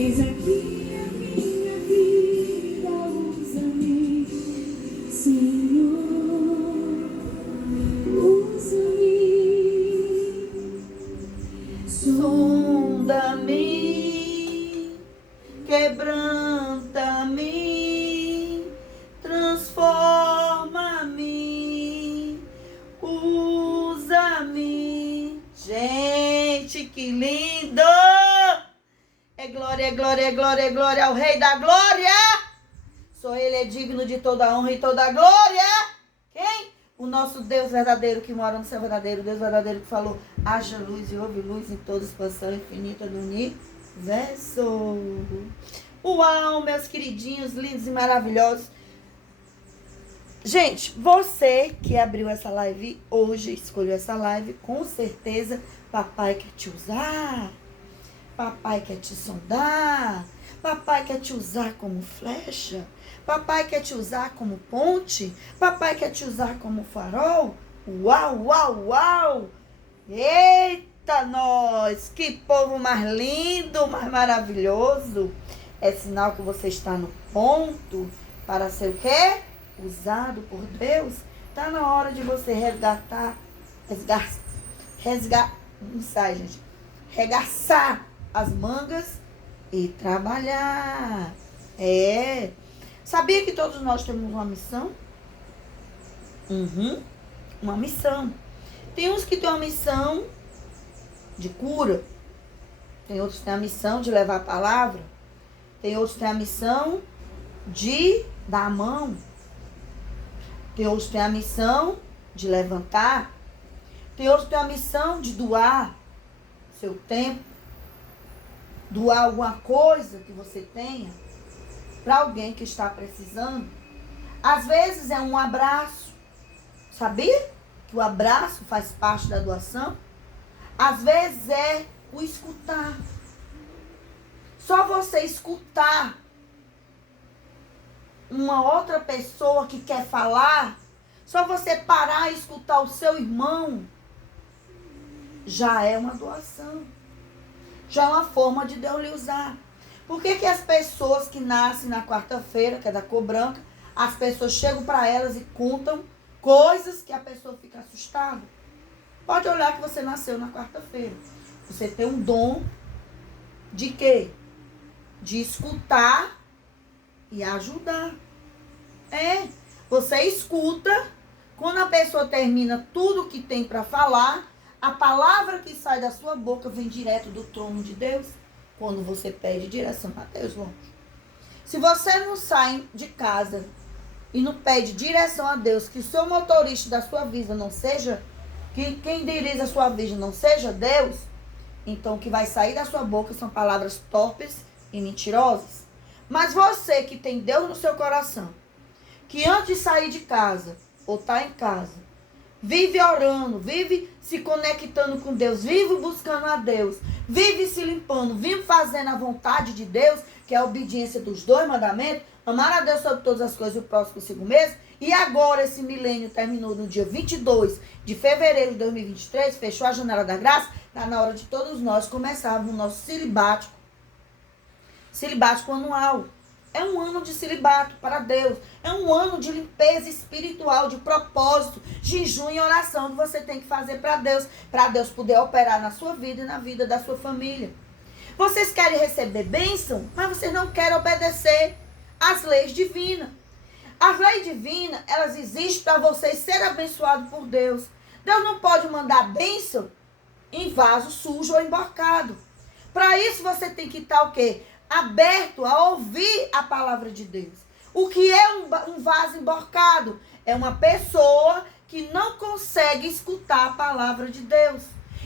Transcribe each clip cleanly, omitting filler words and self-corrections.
Eis aqui a minha vida, usa-me, Senhor, usa-me. Sonda-me, quebranta-me, transforma-me, usa-me. Gente, que lindo! É glória, glória, glória, glória ao Rei da Glória. Só Ele é digno de toda honra e toda glória. Quem? O nosso Deus verdadeiro que mora no céu verdadeiro. Deus verdadeiro que falou, haja luz e houve luz em toda expansão infinita do universo. Uau, meus queridinhos, lindos e maravilhosos. Gente, você que abriu essa live hoje, escolheu essa live, com certeza papai quer te usar. Papai quer te sondar, papai quer te usar como flecha, papai quer te usar como ponte, papai quer te usar como farol. Uau, uau, uau! Eita, nós! Que povo mais lindo, mais maravilhoso! É sinal que você está no ponto para ser o quê? Usado por Deus. Está na hora de você não sai, gente. Regaçar as mangas e trabalhar. É. Sabia que todos nós temos uma missão? Uma missão. Tem uns que têm uma missão de cura. Tem outros que têm a missão de levar a palavra. Tem outros que têm a missão de dar a mão. Tem outros que têm a missão de levantar. Tem outros que têm a missão de doar seu tempo. Doar alguma coisa que você tenha para alguém que está precisando. Às vezes é um abraço. Sabia que o abraço faz parte da doação? Às vezes é o escutar. Só você escutar uma outra pessoa que quer falar, só você parar e escutar o seu irmão, já é uma doação. Já é uma forma de Deus lhe usar. Por que as pessoas que nascem na quarta-feira, que é da cor branca, as pessoas chegam para elas e contam coisas que a pessoa fica assustada? Pode olhar que você nasceu na quarta-feira. Você tem um dom de quê? De escutar e ajudar. É. Você escuta, quando a pessoa termina tudo que tem para falar, a palavra que sai da sua boca vem direto do trono de Deus. Quando você pede direção a Deus, longe. Se você não sai de casa e não pede direção a Deus, que o seu motorista da sua vida não seja, que quem dirige a sua vida não seja Deus, então o que vai sair da sua boca são palavras torpes e mentirosas. Mas você que tem Deus no seu coração, que antes de sair de casa, ou está em casa, vive orando, vive se conectando com Deus, vive buscando a Deus, vive se limpando, vive fazendo a vontade de Deus, que é a obediência dos 2 mandamentos, amar a Deus sobre todas as coisas e o próximo consigo mesmo. E agora esse milênio terminou no dia 22 de fevereiro de 2023, fechou a janela da graça, está na hora de todos nós começarmos o nosso cilibático anual. É um ano de celibato para Deus. É um ano de limpeza espiritual, de propósito, jejum e oração que você tem que fazer para Deus poder operar na sua vida e na vida da sua família. Vocês querem receber bênção, mas vocês não querem obedecer às leis divinas. As leis divinas, elas existem para vocês serem abençoados por Deus. Deus não pode mandar bênção em vaso sujo ou emborcado. Para isso você tem que estar o quê? Aberto a ouvir a palavra de Deus. O que é um vaso emborcado? É uma pessoa que não consegue escutar a palavra de Deus.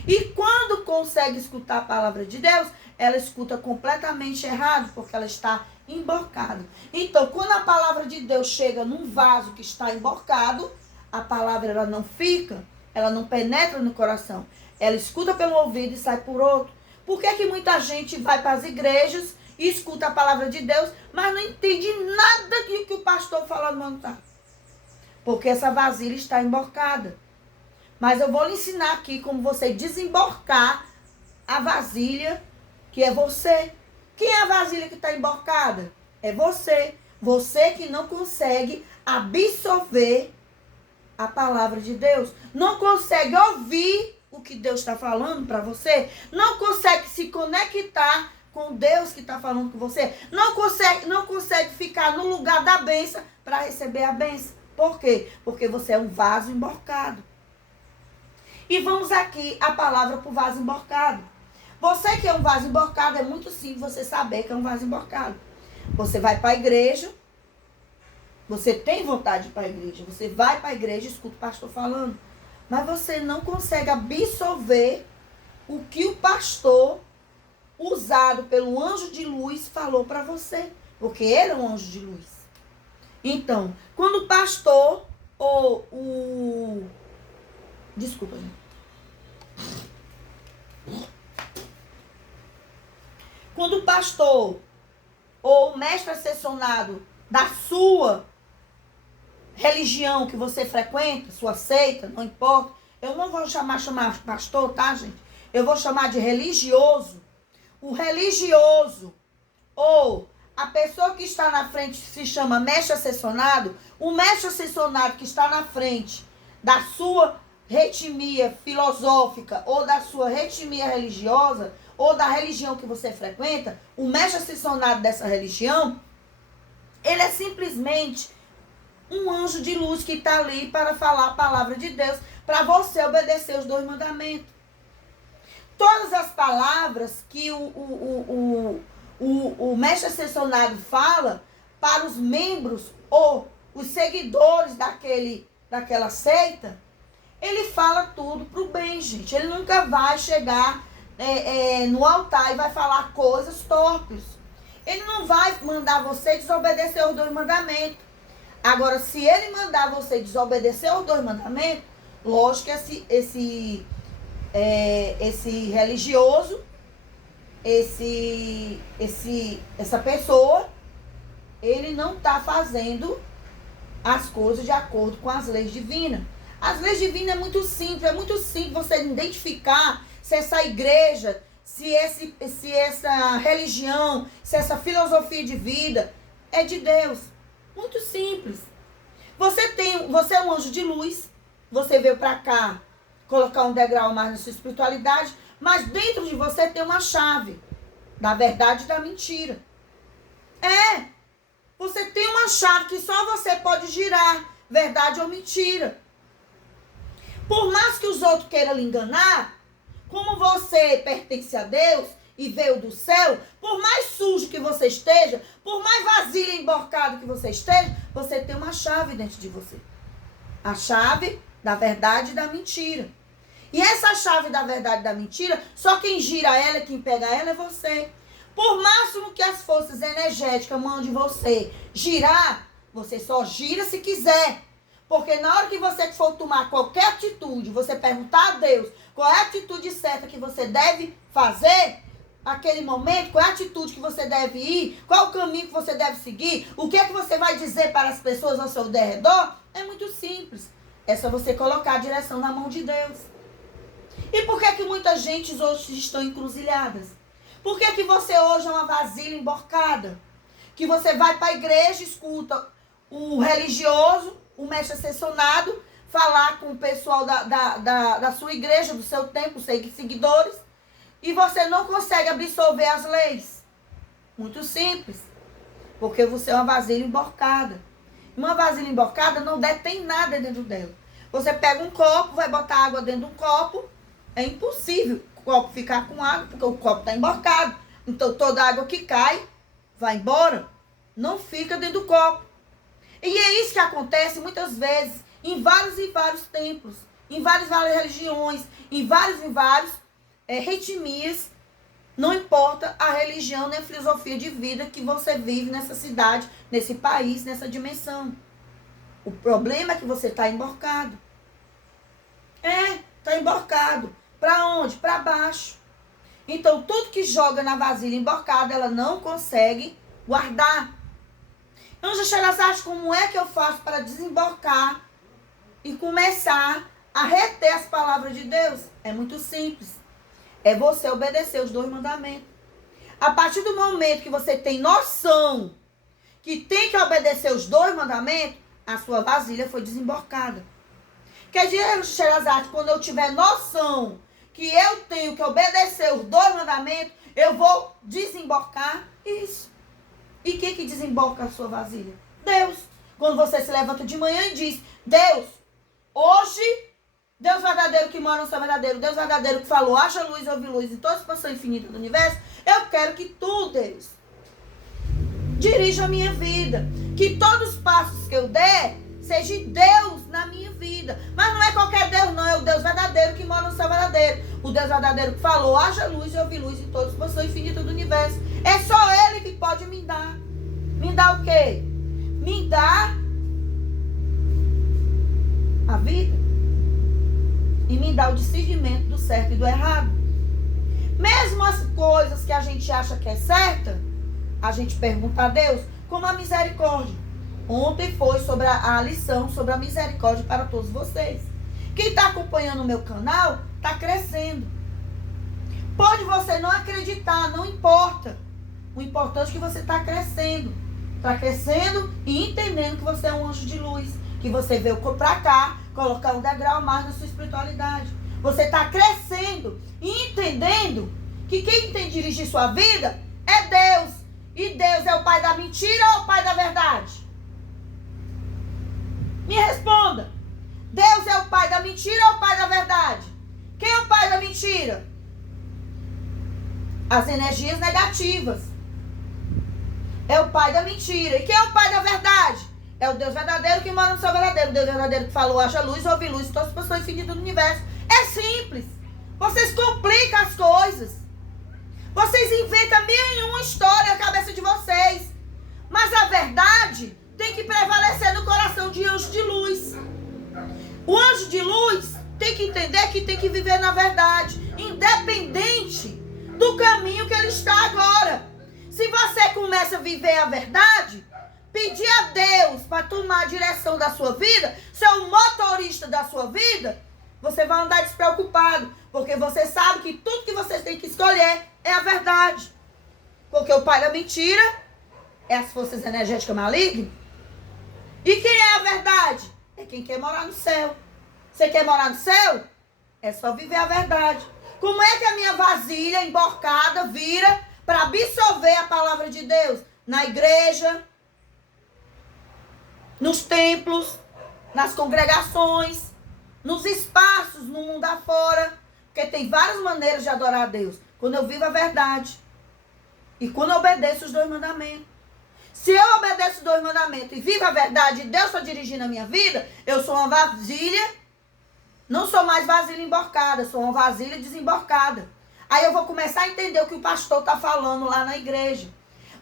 E quando consegue escutar a palavra de Deus, ela escuta completamente errado, porque ela está emborcada. Então, quando a palavra de Deus chega num vaso que está emborcado, a palavra ela não fica, ela não penetra no coração. Ela escuta pelo ouvido e sai por outro. Por que que muita gente vai para as igrejas e escuta a palavra de Deus, mas não entende nada do que o pastor fala no altar? Porque essa vasilha está emborcada. Mas eu vou lhe ensinar aqui como você desemborcar a vasilha, que é você. Quem é a vasilha que está emborcada? É você. Você que não consegue absorver a palavra de Deus. Não consegue ouvir o que Deus está falando para você. Não consegue se conectar com Deus que está falando com você. Não consegue ficar no lugar da bênção para receber a bênção. Por quê? Porque você é um vaso emborcado. E vamos aqui a palavra para o vaso emborcado. Você que é um vaso emborcado, é muito simples você saber que é um vaso emborcado. Você vai para a igreja, você tem vontade de ir para a igreja, você vai para a igreja e escuta o pastor falando. Mas você não consegue absorver o que o pastor, usado pelo anjo de luz, falou para você. Porque ele é um anjo de luz. Então, quando o pastor ou o... Desculpa, gente. Quando o pastor ou o mestre assessorado da sua religião que você frequenta, sua seita, não importa. Eu não vou chamar pastor, tá, gente? Eu vou chamar de religioso. O religioso ou a pessoa que está na frente se chama mestre assessorado. O mestre assessorado que está na frente da sua retimia filosófica ou da sua retimia religiosa ou da religião que você frequenta, o mestre assessorado dessa religião, ele é simplesmente um anjo de luz que está ali para falar a palavra de Deus, para você obedecer os 2 mandamentos. Todas as palavras que o mestre assessorado fala para os membros ou os seguidores daquela seita, ele fala tudo para o bem, gente. Ele nunca vai chegar no altar e vai falar coisas torpes. Ele não vai mandar você desobedecer os 2 mandamentos. Agora, se ele mandar você desobedecer os 2 mandamentos, lógico que esse religioso, essa pessoa, ele não está fazendo as coisas de acordo com as leis divinas. As leis divinas é muito simples você identificar se essa igreja, se essa religião, se essa filosofia de vida é de Deus. Muito simples. Você é um anjo de luz, você veio para cá colocar um degrau a mais na sua espiritualidade, mas dentro de você tem uma chave da verdade e da mentira. Você tem uma chave que só você pode girar, verdade ou mentira. Por mais que os outros queiram lhe enganar, como você pertence a Deus e veio do céu, por mais sujo que você esteja, por mais vasilha emborcado que você esteja, você tem uma chave dentro de você. A chave da verdade e da mentira. E essa chave da verdade e da mentira, só quem gira ela, quem pega ela é você. Por máximo que as forças energéticas mandem você girar, você só gira se quiser. Porque na hora que você for tomar qualquer atitude, você perguntar a Deus qual é a atitude certa que você deve fazer, aquele momento, qual é a atitude que você deve ir, qual é o caminho que você deve seguir, o que é que você vai dizer para as pessoas ao seu derredor, é muito simples. É só você colocar a direção na mão de Deus. E por que muita gente hoje estão encruzilhadas? Por que você hoje é uma vasilha emborcada? Que você vai para a igreja, escuta o religioso, o mestre assessorado, falar com o pessoal da sua igreja, do seu templo, seguidores, e você não consegue absorver as leis. Muito simples. Porque você é uma vasilha emborcada. Uma vasilha emborcada não detém nada dentro dela. Você pega um copo, vai botar água dentro de um copo, é impossível o copo ficar com água, porque o copo está emborcado. Então toda a água que cai, vai embora, não fica dentro do copo. E é isso que acontece muitas vezes em vários e vários templos, em várias religiões, em vários ritmias. Não importa a religião nem a filosofia de vida que você vive nessa cidade, nesse país, nessa dimensão. O problema é que você está emborcado. Está emborcado. Para onde? Para baixo. Então, tudo que joga na vasilha emborcada, ela não consegue guardar. Anja Sherazade, como é que eu faço para desemborcar e começar a reter as palavras de Deus? É muito simples. É você obedecer os 2 mandamentos. A partir do momento que você tem noção que tem que obedecer os 2 mandamentos, a sua vasilha foi desemborcada. Quer dizer, Sherazade, quando eu tiver noção que eu tenho que obedecer os 2 mandamentos, eu vou desemborcar isso. E quem que desemborca a sua vasilha? Deus. Quando você se levanta de manhã e diz, Deus, hoje, Deus verdadeiro que mora no céu verdadeiro, Deus verdadeiro que falou, haja luz, houve luz, em toda a expansão infinita do universo, eu quero que tu, Deus, dirija a minha vida. Que todos os passos que eu der, seja Deus na minha vida. Mas não é qualquer Deus, não. É o Deus verdadeiro que mora no céu verdadeiro. O Deus verdadeiro que falou, haja luz e houve luz em toda a expansão infinita do universo. É só Ele que pode me dar. Me dá o quê? Me dá a vida. E me dá o discernimento do certo e do errado. Mesmo as coisas que a gente acha que é certa, a gente pergunta a Deus, como a misericórdia. Ontem foi sobre a lição sobre a misericórdia para todos vocês. Quem está acompanhando o meu canal está crescendo. Pode você não acreditar, não importa. O importante é que você está crescendo. Está crescendo e entendendo que você é um anjo de luz. Que você veio para cá colocar um degrau a mais na sua espiritualidade. Você está crescendo e entendendo que quem tem que dirigir sua vida é Deus. E Deus é o pai da mentira ou o pai da verdade? Me responda. Deus é o pai da mentira ou o pai da verdade? Quem é o pai da mentira? As energias negativas. É o pai da mentira. E quem é o pai da verdade? É o Deus verdadeiro que mora no céu verdadeiro. O Deus verdadeiro que falou, haja luz, houve luz, todas as pessoas infinitas do universo. É simples. Vocês complicam as coisas. Vocês inventam 1001 história na cabeça de vocês. Mas a verdade tem que prevalecer no coração de anjo de luz. O anjo de luz tem que entender que tem que viver na verdade, independente do caminho que ele está agora. Se você começa a viver a verdade, pedir a Deus para tomar a direção da sua vida, ser o motorista da sua vida, você vai andar despreocupado, porque você sabe que tudo que você tem que escolher é a verdade. Porque o pai da mentira é as forças energéticas malignas. E quem é a verdade? É quem quer morar no céu. Você quer morar no céu? É só viver a verdade. Como é que a minha vasilha emborcada vira para absorver a palavra de Deus? Na igreja, nos templos, nas congregações, nos espaços, no mundo afora. Porque tem várias maneiras de adorar a Deus. Quando eu vivo a verdade. E quando eu obedeço os 2 mandamentos. Se eu obedeço os 2 mandamentos e vivo a verdade e Deus está dirigindo a minha vida, eu sou uma vasilha, não sou mais vasilha emborcada, sou uma vasilha desemborcada. Aí eu vou começar a entender o que o pastor está falando lá na igreja.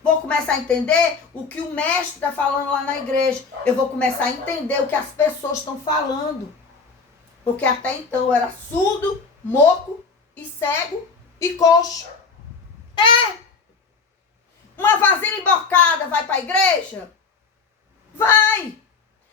Vou começar a entender o que o mestre está falando lá na igreja. Eu vou começar a entender o que as pessoas estão falando. Porque até então eu era surdo, moco e cego e coxo. Uma vasilha emborcada vai para a igreja? Vai!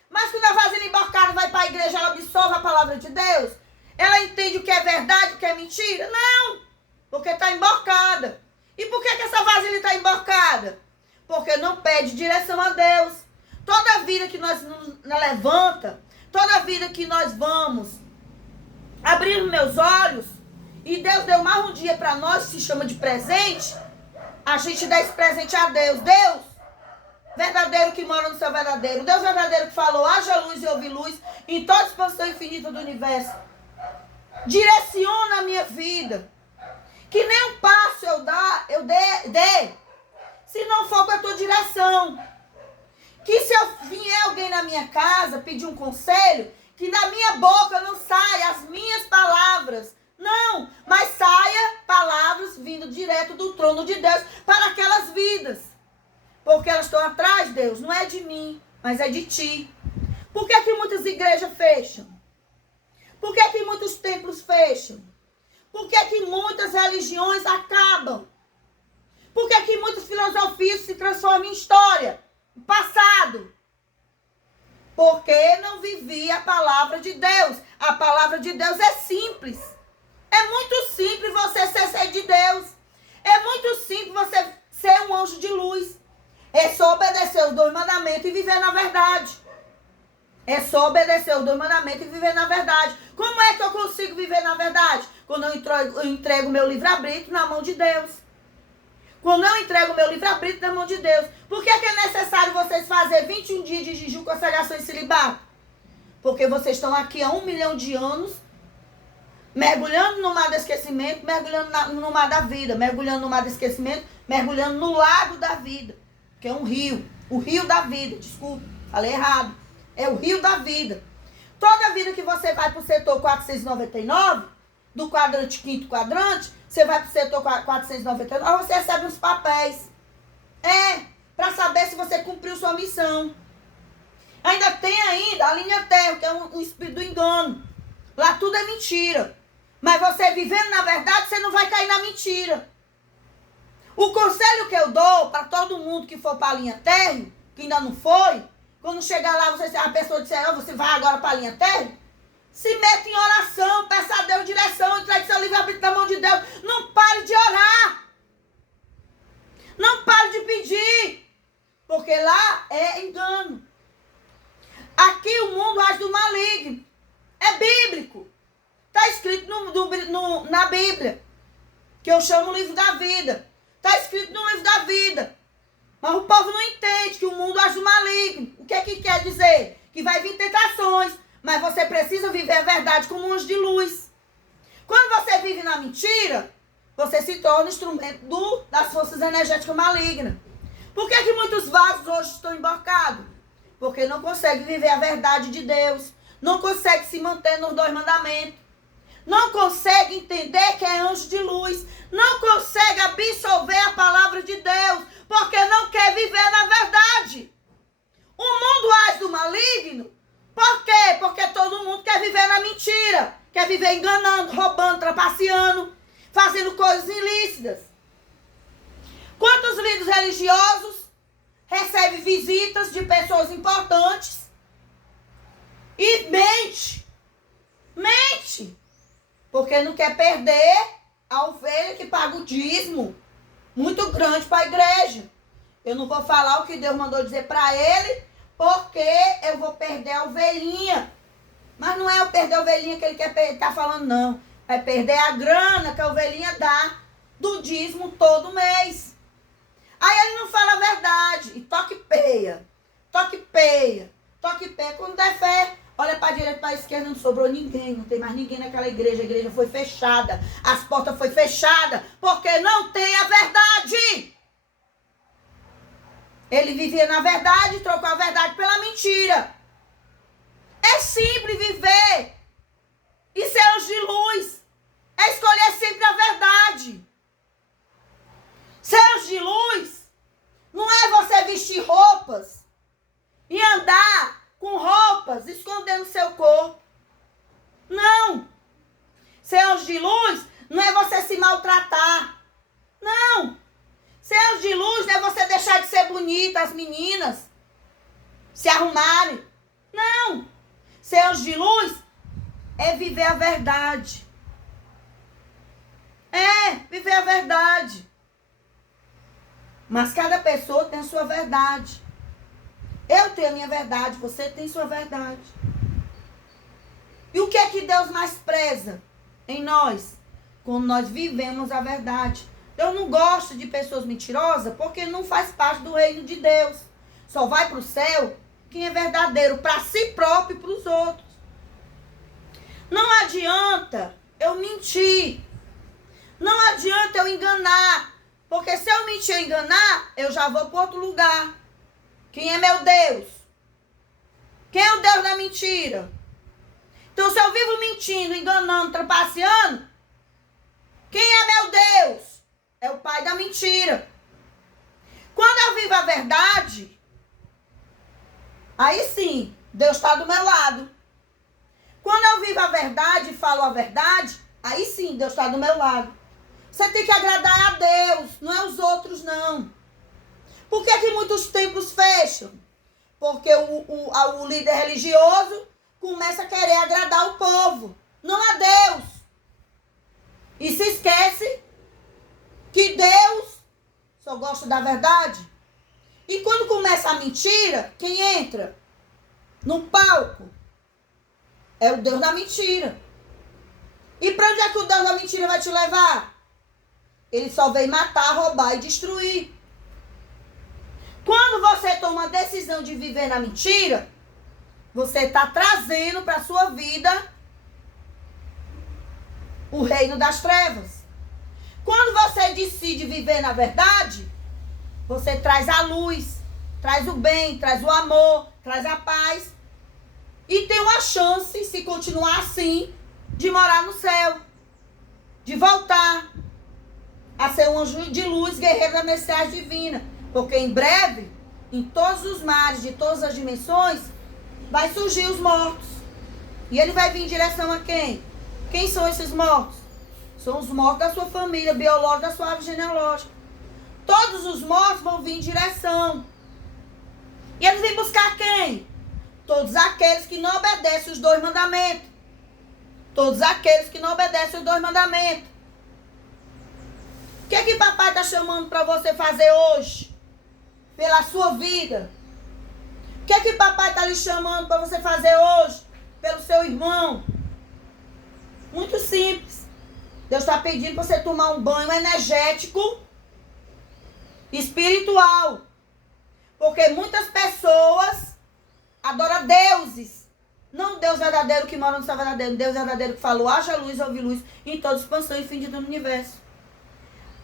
Mas quando a vasilha emborcada vai para a igreja, ela absorve a palavra de Deus? Ela entende o que é verdade, o que é mentira? Não! Porque está emborcada. E por que essa vasilha está emborcada? Porque não pede direção a Deus. Toda vida que nós nos levanta, toda vida que nós vamos abrir os meus olhos, e Deus deu mais um dia para nós, que se chama de presente, a gente dá esse presente a Deus. Deus, verdadeiro que mora no céu verdadeiro. Deus verdadeiro que falou, haja luz e houve luz em toda a expansão infinita do universo. Direciona a minha vida. Que nem um passo eu dê, se não for com a tua direção. Que se eu vier alguém na minha casa pedir um conselho, que da minha boca não saia as minhas palavras. Não, mas saia palavras vindo direto do trono de Deus para aquelas vidas. Porque elas estão atrás, Deus, não é de mim, mas é de ti. Por que que muitas igrejas fecham? Por que que muitos templos fecham? Por que que muitas religiões acabam? Por que que muitas filosofias se transformam em história, em passado? Porque não vivia a palavra de Deus. A palavra de Deus é simples. É muito simples você ser de Deus. É muito simples você ser um anjo de luz. É só obedecer os 2 mandamentos e viver na verdade. É só obedecer os 2 mandamentos e viver na verdade. Como é que eu consigo viver na verdade? Quando eu entrego meu livre-arbítrio na mão de Deus. Quando eu entrego meu livre-arbítrio na mão de Deus. Por que é necessário vocês fazerem 21 dias de jejum, consagração e celibato? Porque vocês estão aqui há 1 milhão de anos, mergulhando no mar do esquecimento, mergulhando no mar da vida, mergulhando no mar do esquecimento, mergulhando no lago da vida, que é um rio, o rio da vida, desculpa, falei errado, é o rio da vida. Toda vida que você vai para o setor 499, do quadrante, 5º quadrante, você vai para o setor 499, você recebe uns papéis, para saber se você cumpriu sua missão. Ainda tem a linha terra, que é um espírito do engano, lá tudo é mentira. Mas você vivendo na verdade, você não vai cair na mentira. O conselho que eu dou para todo mundo que for para a linha térreo, que ainda não foi, quando chegar lá, a pessoa disser, você vai agora para a linha térreo, se mete em oração, peça a Deus direção, entregue seu livre-arbítrio na mão de Deus. Não pare de orar. Não pare de pedir. Porque lá é engano. Aqui o mundo age do maligno. É bíblico. Está escrito na Bíblia, que eu chamo o livro da vida. Está escrito no livro da vida. Mas o povo não entende que o mundo age do maligno. O que é que quer dizer? Que vai vir tentações, mas você precisa viver a verdade como um anjo de luz. Quando você vive na mentira, você se torna instrumento das forças energéticas malignas. Por que muitos vasos hoje estão embarcados? Porque não conseguem viver a verdade de Deus. Não conseguem se manter nos 2 mandamentos. Não consegue entender que é anjo de luz. Não consegue absorver a palavra de Deus. Porque não quer viver na verdade. O mundo age do maligno. Por quê? Porque todo mundo quer viver na mentira. Quer viver enganando, roubando, trapaceando, fazendo coisas ilícitas. Quantos líderes religiosos recebem visitas de pessoas importantes e mente? Mente. Porque não quer perder a ovelha que paga o dízimo muito grande para a igreja. Eu não vou falar o que Deus mandou dizer para ele, porque eu vou perder a ovelhinha. Mas não é eu perder a ovelhinha que ele tá falando, não. Vai perder a grana que a ovelhinha dá do dízimo todo mês. Aí ele não fala a verdade. E toque peia. Toque peia. Toque peia. Quando der fé, olha para a direita, para a esquerda, não sobrou ninguém. Não tem mais ninguém naquela igreja. A igreja foi fechada. As portas foram fechadas. Porque não tem a verdade. Ele vivia na verdade e trocou a verdade pela mentira. É simples viver e ser anjo de luz. É escolher sempre a verdade. Ser anjo de luz não é você vestir roupas e andar com roupas escondendo seu corpo. Não. Ser anjo de luz não é você se maltratar. Não. Ser anjo de luz não é você deixar de ser bonita, as meninas se arrumarem. Não. Ser anjo de luz é viver a verdade. É, viver a verdade. Mas cada pessoa tem a sua verdade. Eu tenho a minha verdade, você tem sua verdade. E o que é que Deus mais preza em nós? Quando nós vivemos a verdade. Eu não gosto de pessoas mentirosas porque não faz parte do reino de Deus. Só vai para o céu quem é verdadeiro para si próprio e para os outros. Não adianta eu mentir. Não adianta eu enganar. Porque se eu mentir e enganar, eu já vou para outro lugar. Quem é meu Deus? Quem é o Deus da mentira? Então, se eu vivo mentindo, enganando, trapaceando, quem é meu Deus? É o pai da mentira. Quando eu vivo a verdade, aí sim, Deus está do meu lado. Quando eu vivo a verdade e falo a verdade, aí sim, Deus está do meu lado. Você tem que agradar a Deus, não é os outros, não. Por que muitos templos fecham? Porque o líder religioso começa a querer agradar o povo, não a Deus. E se esquece que Deus só gosta da verdade. E quando começa a mentira, quem entra no palco é o Deus da mentira. E para onde é que o Deus da mentira vai te levar? Ele só vem matar, roubar e destruir. Quando você toma a decisão de viver na mentira, você está trazendo para a sua vida o reino das trevas. Quando você decide viver na verdade, você traz a luz, traz o bem, traz o amor, traz a paz. E tem uma chance, se continuar assim, de morar no céu. De voltar a ser um anjo de luz, guerreiro da mensagem divina. Porque em breve, em todos os mares, de todas as dimensões, vai surgir os mortos. E ele vai vir em direção a quem? Quem são esses mortos? São os mortos da sua família, biológica, da sua árvore genealógica. Todos os mortos vão vir em direção. E eles vêm buscar quem? Todos aqueles que não obedecem os 2 mandamentos. Todos aqueles que não obedecem os 2 mandamentos. O que papai está chamando para você fazer hoje? Pela sua vida. O que papai está lhe chamando para você fazer hoje? Pelo seu irmão. Muito simples. Deus está pedindo para você tomar um banho energético, espiritual. Porque muitas pessoas adoram deuses. Não o Deus verdadeiro que mora no céu verdadeiro. Deus verdadeiro que falou, haja luz, houve luz, em toda expansão e fim de todo o universo.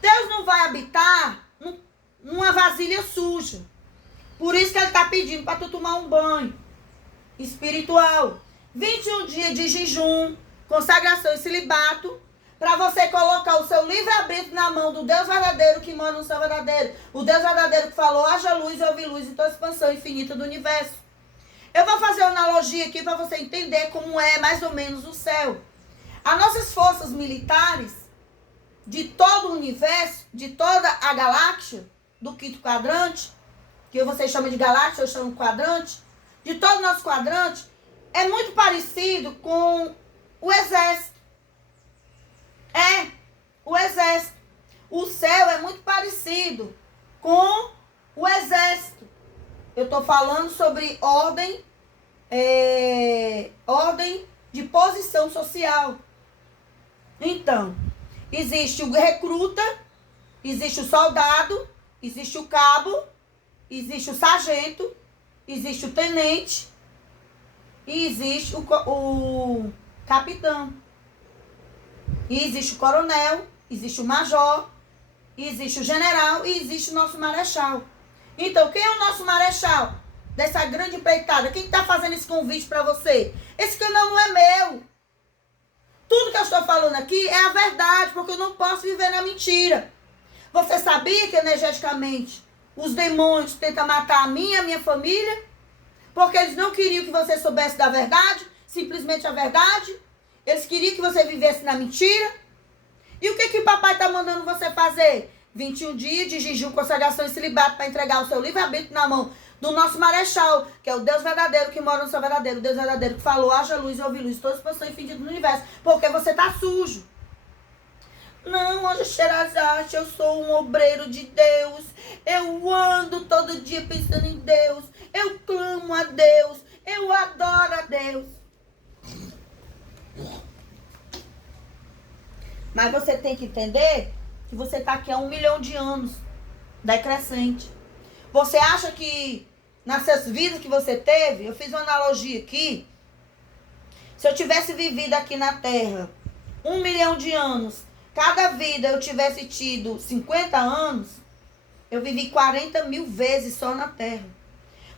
Deus não vai habitar numa vasilha suja. Por isso que ele está pedindo para tu tomar um banho espiritual. 21 dias de jejum, consagração e celibato, para você colocar o seu livre-arbítrio na mão do Deus verdadeiro que mora no céu verdadeiro. O Deus verdadeiro que falou, haja luz, houve luz, em toda a expansão infinita do universo. Eu vou fazer uma analogia aqui para você entender como é mais ou menos o céu. As nossas forças militares de todo o universo, de toda a galáxia, do quinto quadrante, que vocês chamam de galáxia, eu chamo de quadrante, de todo o nosso quadrante, é muito parecido com o exército. O exército. O céu é muito parecido com o exército. Eu estou falando sobre ordem de posição social. Então, existe o recruta, existe o soldado, existe o cabo, existe o sargento, existe o tenente e existe o capitão. E existe o coronel, existe o major, existe o general e existe o nosso marechal. Então, quem é o nosso marechal dessa grande empreitada? Quem está fazendo esse convite para você? Esse canal não é meu. Tudo que eu estou falando aqui é a verdade, porque eu não posso viver na mentira. Você sabia que energeticamente os demônios tentam matar a mim e a minha família? Porque eles não queriam que você soubesse da verdade, simplesmente a verdade. Eles queriam que você vivesse na mentira. E o que papai está mandando você fazer? 21 dias de jejum, consagração e celibato para entregar o seu livre-arbítrio na mão do nosso marechal, que é o Deus verdadeiro que mora no céu verdadeiro. O Deus verdadeiro que falou, haja luz, houve luz, toda expansão infinita do universo. Porque você está sujo. Não, Anja Sherazade, eu sou um obreiro de Deus. Eu ando todo dia pensando em Deus. Eu clamo a Deus. Eu adoro a Deus. Mas você tem que entender que você está aqui há 1 milhão de anos, decrescente. Você acha que nessas vidas que você teve, eu fiz uma analogia aqui, se eu tivesse vivido aqui na Terra 1 milhão de anos, cada vida eu tivesse tido 50 anos, eu vivi 40 mil vezes só na Terra.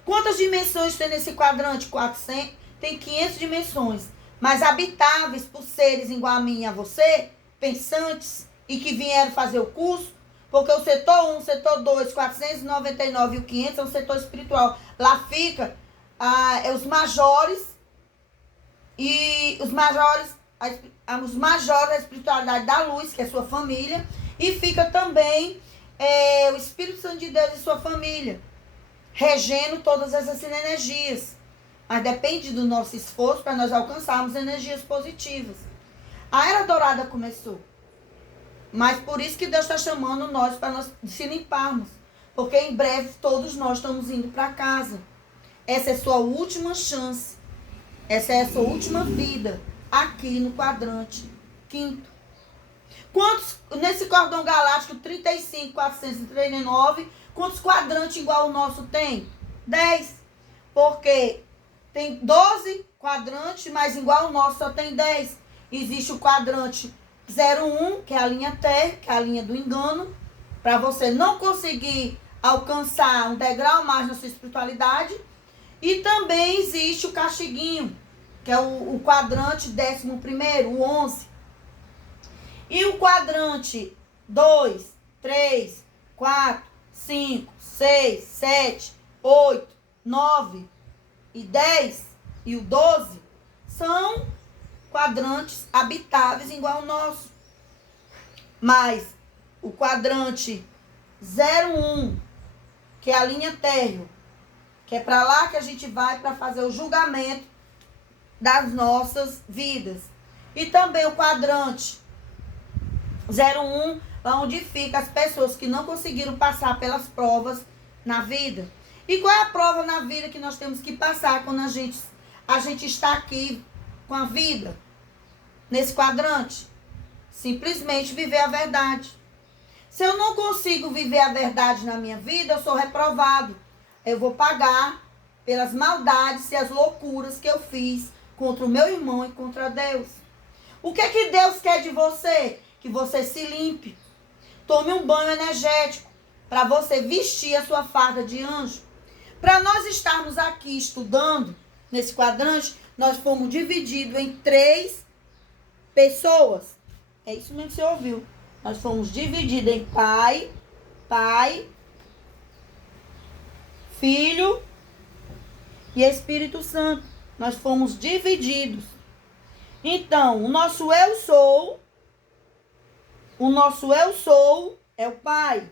Quantas dimensões tem nesse quadrante? 400, tem 500 dimensões. Mas habitáveis por seres igual a mim e a você, pensantes, e que vieram fazer o curso, porque o setor 1, setor 2, 499 e o 500 é um setor espiritual. Lá fica os majores e os majores da espiritualidade da luz, que é sua família, e fica também o Espírito Santo de Deus e sua família, regendo todas essas energias. Mas depende do nosso esforço para nós alcançarmos energias positivas. A Era Dourada começou. Mas por isso que Deus está chamando nós para nós se limparmos. Porque em breve todos nós estamos indo para casa. Essa é a sua última chance. Essa é a sua última vida aqui no quadrante quinto. Quantos, nesse cordão galáctico 35.439, quantos quadrantes igual ao nosso tem? 10. Porque tem 12 quadrantes, mas igual ao nosso só tem 10. Existe o quadrante 01, que é a linha terra, que é a linha do engano, para você não conseguir alcançar um degrau mais na sua espiritualidade. E também existe o castiguinho, que é o quadrante 11º, o 11. E o quadrante 2, 3, 4, 5, 6, 7, 8, 9 e 10 e o 12 são quadrantes habitáveis igual ao nosso. Mas o quadrante 01, que é a linha térreo, que é para lá que a gente vai para fazer o julgamento das nossas vidas. E também o quadrante 01, onde fica as pessoas que não conseguiram passar pelas provas na vida. E qual é a prova na vida que nós temos que passar quando a gente está aqui com a vida? Nesse quadrante? Simplesmente viver a verdade. Se eu não consigo viver a verdade na minha vida, eu sou reprovado. Eu vou pagar pelas maldades e as loucuras que eu fiz contra o meu irmão e contra Deus. O que é que Deus quer de você? Que você se limpe. Tome um banho energético para você vestir a sua farda de anjo. Para nós estarmos aqui estudando nesse quadrante, nós fomos divididos em 3 pessoas. É isso mesmo que você ouviu. Nós fomos divididos em Pai, Filho e Espírito Santo. Nós fomos divididos. Então, o nosso eu sou é o Pai.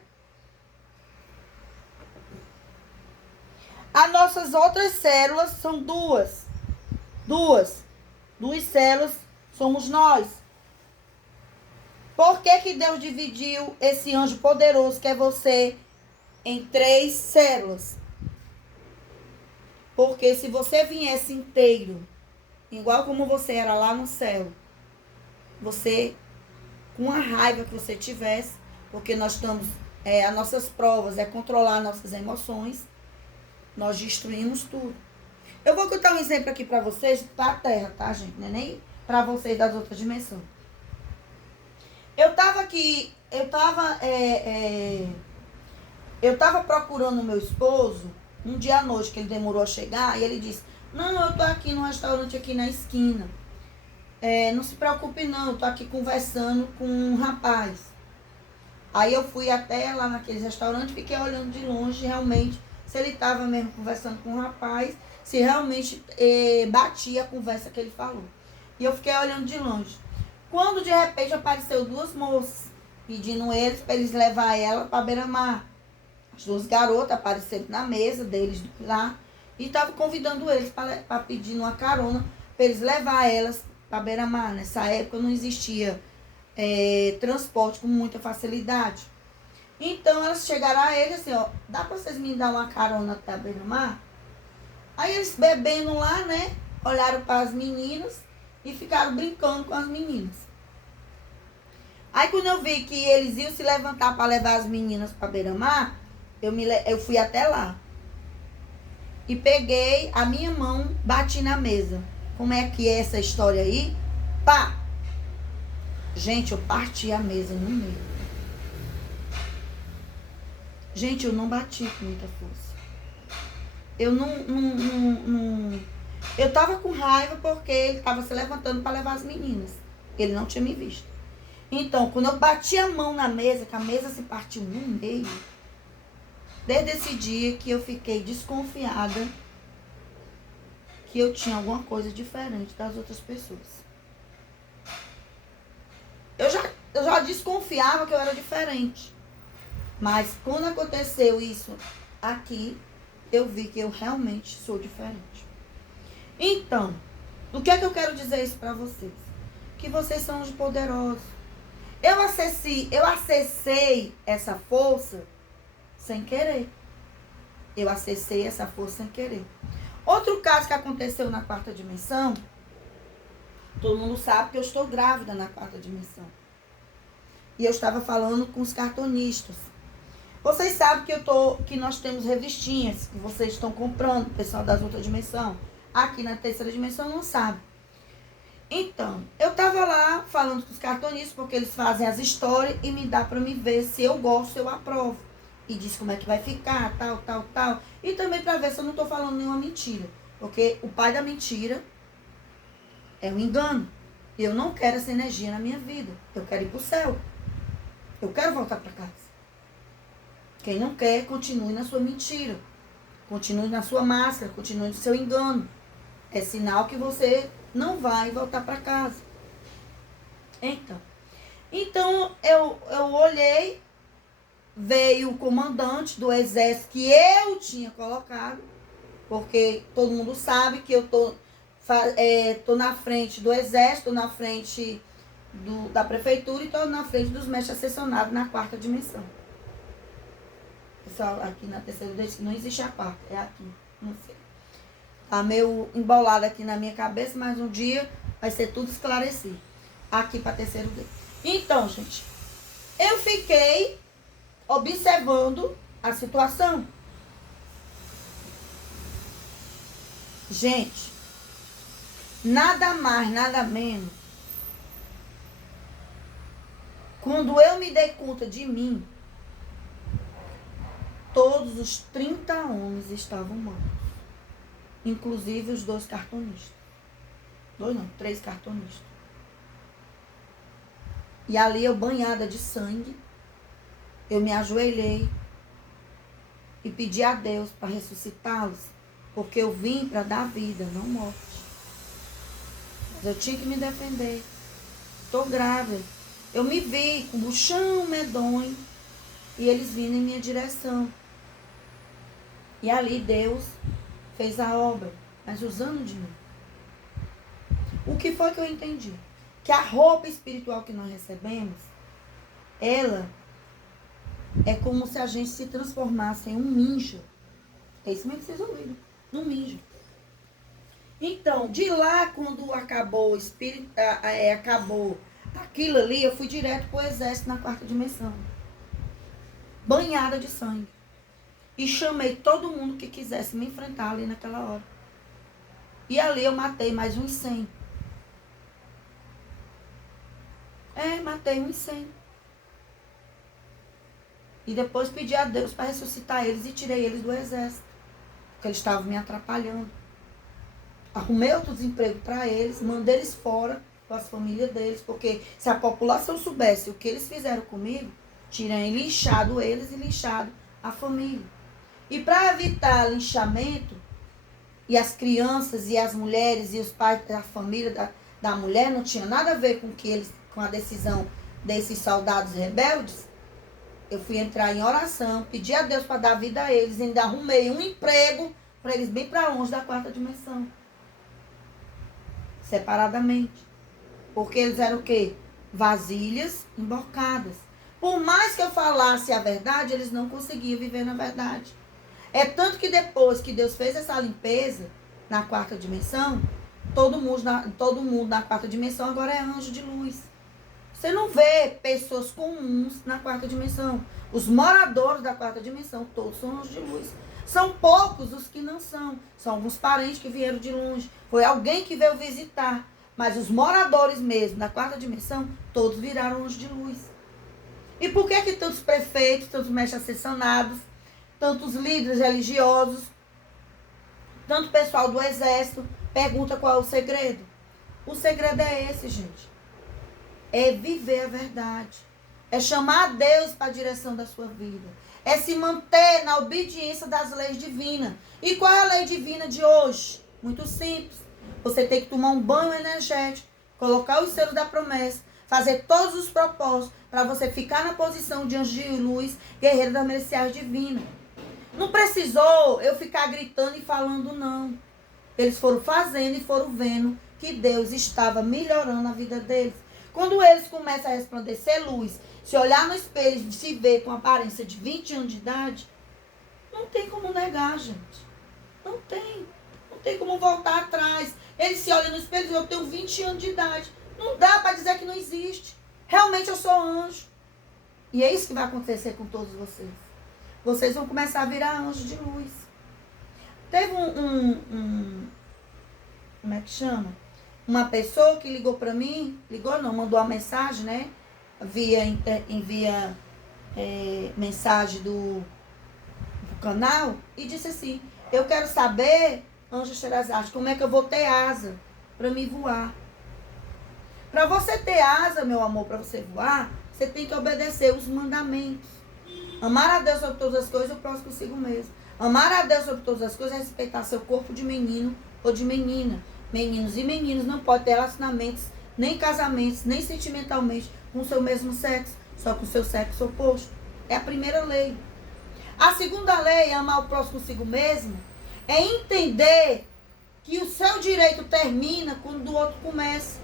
As nossas outras células são duas. Duas células somos nós. Por que Deus dividiu esse anjo poderoso que é você em 3 células? Porque se você viesse inteiro, igual como você era lá no céu, você, com a raiva que você tivesse, porque nós estamos, as nossas provas é controlar nossas emoções, nós destruímos tudo. Eu vou contar um exemplo aqui para vocês, para a Terra, tá, gente? Não é nem para vocês das outras dimensões. Eu tava procurando o meu esposo um dia à noite, que ele demorou a chegar, e ele disse: não, eu tô aqui no restaurante aqui na esquina. Não se preocupe não, eu tô aqui conversando com um rapaz. Aí eu fui até lá naquele restaurante, fiquei olhando de longe, realmente, se ele estava mesmo conversando com um rapaz, se realmente batia a conversa que ele falou. E eu fiquei olhando de longe. Quando de repente apareceu 2 moças, pedindo para eles levar ela para beira-mar. As 2 garotas apareceram na mesa deles lá e estavam convidando eles para pedir uma carona para eles levar elas para beira-mar. Nessa época não existia transporte com muita facilidade. Então elas chegaram a ele assim, ó, dá para vocês me dar uma carona até a beira-mar? Aí eles bebendo lá, né, olharam para as meninas e ficaram brincando com as meninas. Aí quando eu vi que eles iam se levantar para levar as meninas para beira-mar, eu fui até lá. E peguei a minha mão, bati na mesa. Como é que é essa história aí? Pá! Gente, eu parti a mesa no meio. Gente, eu não bati com muita força. Eu não. Eu tava com raiva porque ele tava se levantando para levar as meninas. Ele não tinha me visto. Então, quando eu bati a mão na mesa, que a mesa se partiu no meio, desde esse dia que eu fiquei desconfiada que eu tinha alguma coisa diferente das outras pessoas. Eu já desconfiava que eu era diferente. Mas quando aconteceu isso aqui, eu vi que eu realmente sou diferente. Então, o que é que eu quero dizer isso para vocês? Que vocês são os poderosos. Eu acessei essa força sem querer. Eu acessei essa força sem querer. Outro caso que aconteceu na quarta dimensão, todo mundo sabe que eu estou grávida na quarta dimensão. E eu estava falando com os cartonistas. Vocês sabem que nós temos revistinhas que vocês estão comprando, o pessoal das outras dimensões. Aqui na terceira dimensão não sabe. Então, eu estava lá falando com os cartonistas, porque eles fazem as histórias e me dá para me ver se eu gosto, se eu aprovo. E diz como é que vai ficar, tal. E também para ver se eu não estou falando nenhuma mentira. Porque o pai da mentira é um engano. Eu não quero essa energia na minha vida. Eu quero ir para o céu. Eu quero voltar para casa. Quem não quer, continue na sua mentira. Continue na sua máscara, continue no seu engano. É sinal que você não vai voltar para casa. Então eu olhei, veio o comandante do exército que eu tinha colocado, porque todo mundo sabe que eu tô na frente do exército, tô na frente da prefeitura e tô na frente dos mestres ascensionados na quarta dimensão. Pessoal, aqui na terceira dimensão não existe a quarta, é aqui, não sei. Tá meio embolado aqui na minha cabeça, mas um dia vai ser tudo esclarecido. Aqui para terceiro dedo. Então, gente, eu fiquei observando a situação. Gente, nada mais, nada menos. Quando eu me dei conta de mim, todos os 30 homens estavam mortos. Inclusive os 2 cartonistas. 3 cartonistas. E ali eu banhada de sangue, eu me ajoelhei e pedi a Deus para ressuscitá-los, porque eu vim para dar vida, não morte. Mas eu tinha que me defender. Estou grávida. Eu me vi com o buchão medonho e eles vindo em minha direção. E ali Deus fez a obra, mas usando de mim. O que foi que eu entendi? Que a roupa espiritual que nós recebemos, ela é como se a gente se transformasse em um minjo. É isso mesmo que vocês ouviram. Um minjo. Então, de lá, quando acabou acabou aquilo ali, eu fui direto pro exército na quarta dimensão. Banhada de sangue. E chamei todo mundo que quisesse me enfrentar ali naquela hora. E ali eu matei mais uns 100. Matei uns 100. E depois pedi a Deus para ressuscitar eles e tirei eles do exército. Porque eles estavam me atrapalhando. Arrumei outros empregos para eles, mandei eles fora com as famílias deles. Porque se a população soubesse o que eles fizeram comigo, tinham linchado eles e linchado a família. E para evitar linchamento, e as crianças e as mulheres e os pais da família da mulher não tinha nada a ver com a decisão desses soldados rebeldes, eu fui entrar em oração, pedi a Deus para dar vida a eles, ainda arrumei um emprego para eles bem para longe da quarta dimensão. Separadamente. Porque eles eram o quê? Vasilhas emborcadas. Por mais que eu falasse a verdade, eles não conseguiam viver na verdade. É tanto que depois que Deus fez essa limpeza na quarta dimensão, todo mundo na quarta dimensão agora é anjo de luz. Você não vê pessoas comuns na quarta dimensão. Os moradores da quarta dimensão, todos são anjos de luz. São poucos os que não são. São alguns parentes que vieram de longe. Foi alguém que veio visitar. Mas os moradores mesmo da quarta dimensão, todos viraram anjos de luz. E por que tantos prefeitos, tantos mestres ascensionados, tantos líderes religiosos Tanto o pessoal do exército pergunta qual é o segredo. O segredo é esse, gente. É viver a verdade. É chamar a Deus para a direção da sua vida. É se manter na obediência das leis divinas. E qual é a lei divina de hoje? Muito simples. Você tem que tomar um banho energético, colocar os selos da promessa, fazer todos os propósitos para você ficar na posição de anjo de luz, guerreiro das mereciais divinas. Não precisou eu ficar gritando e falando, não. Eles foram fazendo e foram vendo que Deus estava melhorando a vida deles. Quando eles começam a resplandecer luz, se olhar no espelho e se ver com aparência de 20 anos de idade, não tem como negar, gente. Não tem. Não tem como voltar atrás. Eles se olham no espelho e dizem, eu tenho 20 anos de idade. Não dá para dizer que não existe. Realmente eu sou anjo. E é isso que vai acontecer com todos vocês. Vocês vão começar a virar anjos de luz. Teve como é que chama? Uma pessoa que ligou para mim, ligou não, mandou uma mensagem, né? Envia mensagem do canal e disse assim, eu quero saber, Anja Sherazade, como é que eu vou ter asa para me voar. Para você ter asa, meu amor, para você voar, você tem que obedecer os mandamentos. Amar a Deus sobre todas as coisas, o próximo consigo mesmo. Amar a Deus sobre todas as coisas é respeitar seu corpo de menino ou de menina. Meninos e meninas não podem ter relacionamentos, nem casamentos, nem sentimentalmente com o seu mesmo sexo, só com o seu sexo oposto. É a primeira lei. A segunda lei, amar o próximo consigo mesmo, é entender que o seu direito termina quando o outro começa.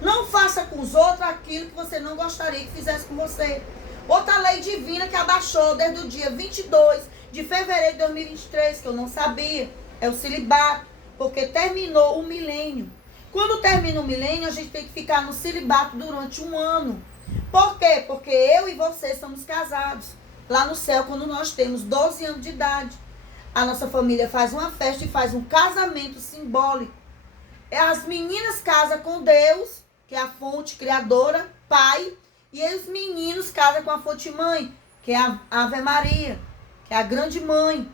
Não faça com os outros aquilo que você não gostaria que fizesse com você. Outra lei divina que abaixou desde o dia 22 de fevereiro de 2023, que eu não sabia, é o celibato, porque terminou o milênio. Quando termina o milênio, a gente tem que ficar no celibato durante 1 ano. Por quê? Porque eu e você somos casados. Lá no céu, quando nós temos 12 anos de idade, a nossa família faz uma festa e faz um casamento simbólico. As meninas casam com Deus, que é a fonte criadora, Pai, e os meninos casam com a fonte mãe, que é a Ave Maria, que é a grande mãe.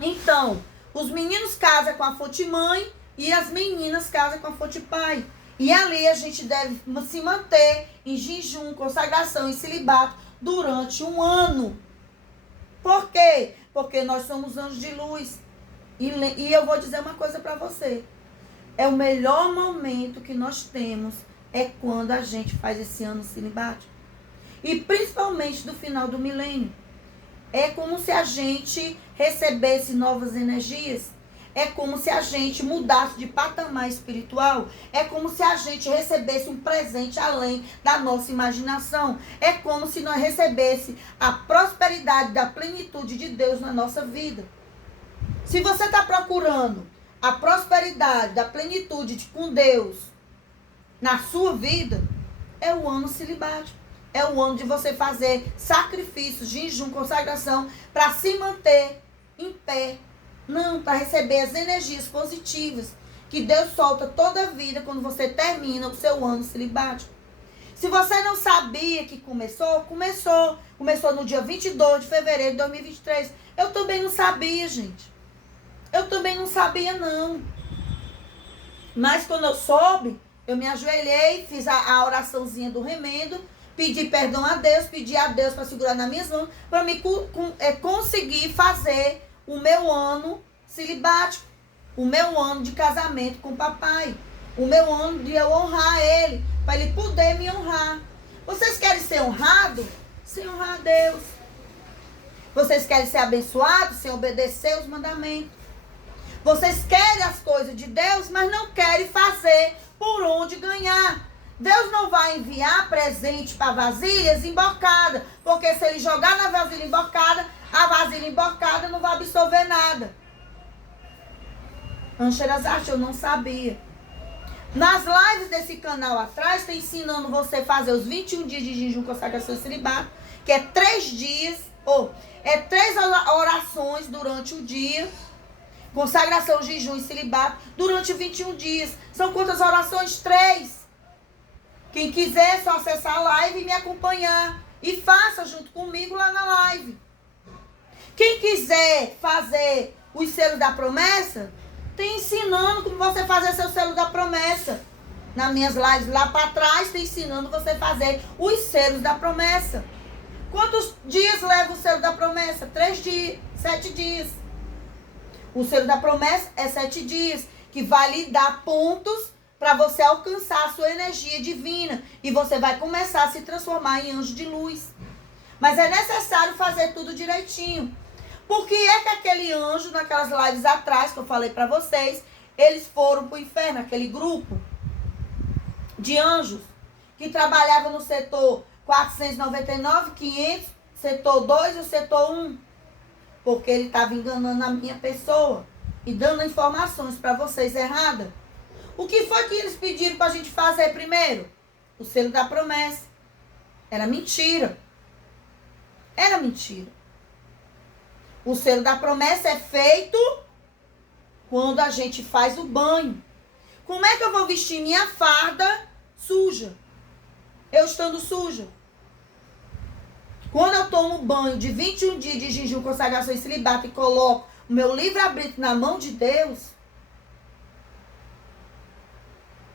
Então, os meninos casam com a fonte mãe e as meninas casam com a fonte pai. E ali a gente deve se manter em jejum, consagração e celibato durante 1 ano. Por quê? Porque nós somos anjos de luz. E eu vou dizer uma coisa para você. É o melhor momento que nós temos é quando a gente faz esse ano celibato. E principalmente do final do milênio. É como se a gente recebesse novas energias. É como se a gente mudasse de patamar espiritual. É como se a gente recebesse um presente além da nossa imaginação. É como se nós recebesse a prosperidade da plenitude de Deus na nossa vida. Se você está procurando a prosperidade da plenitude com Deus na sua vida, é o ano celibático. É o ano de você fazer sacrifícios, jejum, consagração, para se manter em pé. Não, para receber as energias positivas que Deus solta toda a vida quando você termina o seu ano celibático. Se você não sabia que começou. Começou no dia 22 de fevereiro de 2023. Eu também não sabia, gente. Eu também não sabia, não. Mas quando eu soube, eu me ajoelhei, fiz a oraçãozinha do remendo, pedi perdão a Deus, pedi a Deus para segurar nas minhas mãos, para me conseguir fazer o meu ano celibático, o meu ano de casamento com o papai, o meu ano de eu honrar ele, para ele poder me honrar. Vocês querem ser honrados? Sem honrar a Deus. Vocês querem ser abençoados? Sem obedecer os mandamentos. Vocês querem as coisas de Deus, mas não querem fazer por onde ganhar. Deus não vai enviar presente para vasilhas emborcadas, porque se ele jogar na vasilha emborcada, a vasilha emborcada não vai absorver nada. Anxerazate, eu não sabia. Nas lives desse canal atrás, está ensinando você a fazer os 21 dias de jejum, consagração e celibato, que é 3 dias, é 3 orações durante o dia, consagração, jejum e celibato, durante 21 dias. São quantas orações? 3. Quem quiser, é só acessar a live e me acompanhar. E faça junto comigo lá na live. Quem quiser fazer os selos da promessa, tem ensinando como você fazer seu selo da promessa. Nas minhas lives lá para trás, tem ensinando você fazer os selos da promessa. Quantos dias leva o selo da promessa? 3 dias, 7 dias. O selo da promessa é 7 dias, que vai lhe dar pontos para você alcançar a sua energia divina. E você vai começar a se transformar em anjo de luz. Mas é necessário fazer tudo direitinho. Por que é que aquele anjo, naquelas lives atrás, que eu falei para vocês, eles foram para o inferno, aquele grupo de anjos que trabalhavam no setor 499, 500, setor 2 e o setor 1. Porque ele estava enganando a minha pessoa e dando informações para vocês erradas. O que foi que eles pediram para a gente fazer primeiro? O selo da promessa. Era mentira. Era mentira. O selo da promessa é feito quando a gente faz o banho. Como é que eu vou vestir minha farda suja? Eu estando suja. Quando eu tomo banho de 21 dias de jejum, consagração e celibato e coloco o meu livre-arbítrio na mão de Deus,